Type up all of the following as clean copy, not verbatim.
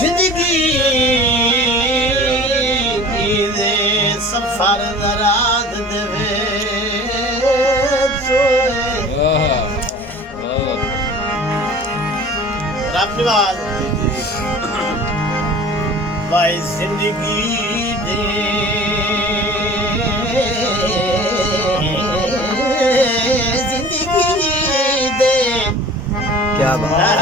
जिंदगी दे सफर दराज देवे रब निवाज भाई जिंदगी दे क्या बात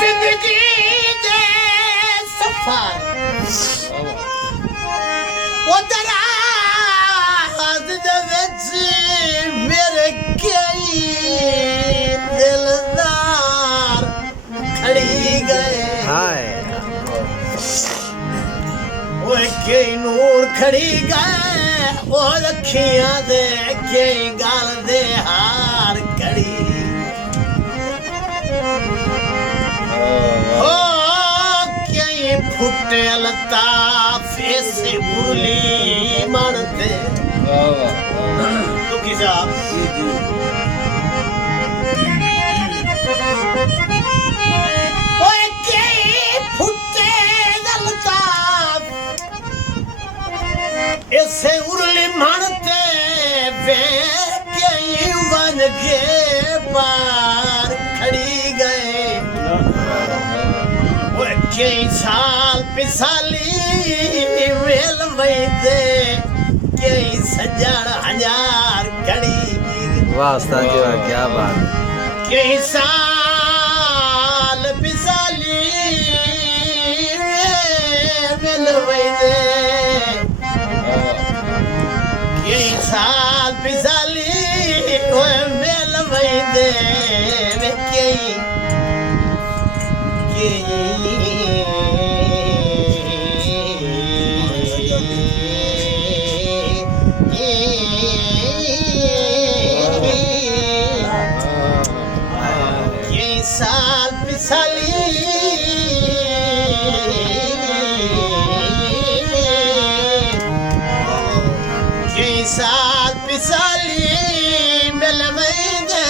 जिंदगी दे सफर वो दराज दे विच मेरे कई दिलदार खड़ी गए हाय कई नूर खड़ी गए और अखियां दे कई गल दे हार खड़ी ओ कई फुटे लताफ ऐसे मुरली मनते तू की साहब ओए कई फुटे लताफ ऐसे उरली मानते वे कई बन के पार खड़ी गए वो कई साल पिसाली वेल मैदे कई सजन हजार खड़ी वाह उस्ताद जी वाह क्या बात कई साल पिसाली वेल मैदे कई साल पिसाली मेल वैदे वे कई साल पिसाली साल पिसाली मिल वैदे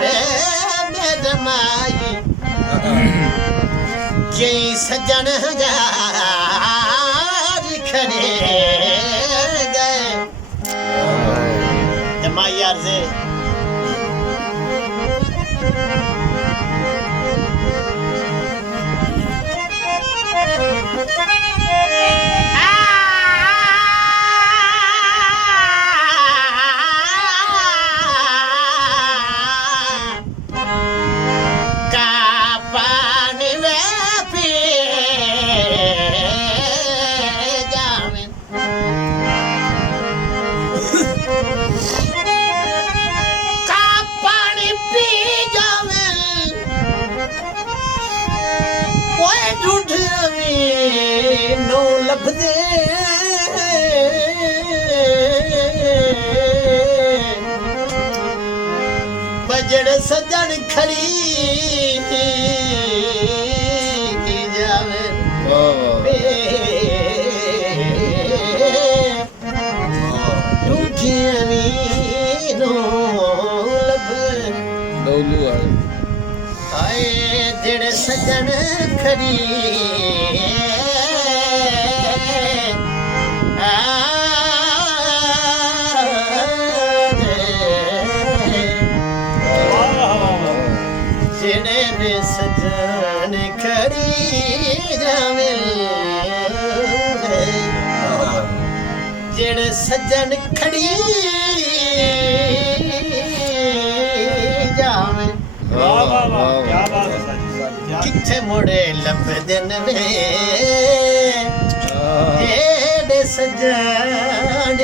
मेरे माई कई सजन हजार खड़े गए माई यार से नो लभदे बजड़ सजन खड़ी जावे टूटियां नो लब डोलू आए जड़ सजन खड़ी सजन खड़ी जावे जेड़े सजन खड़ी जावे किथे मुड़े लभदे वे जेड़े सजन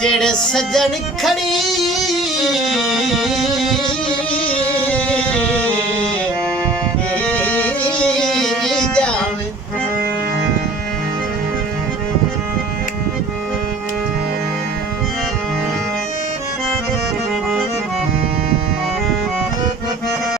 जेड़े सजन खड़ी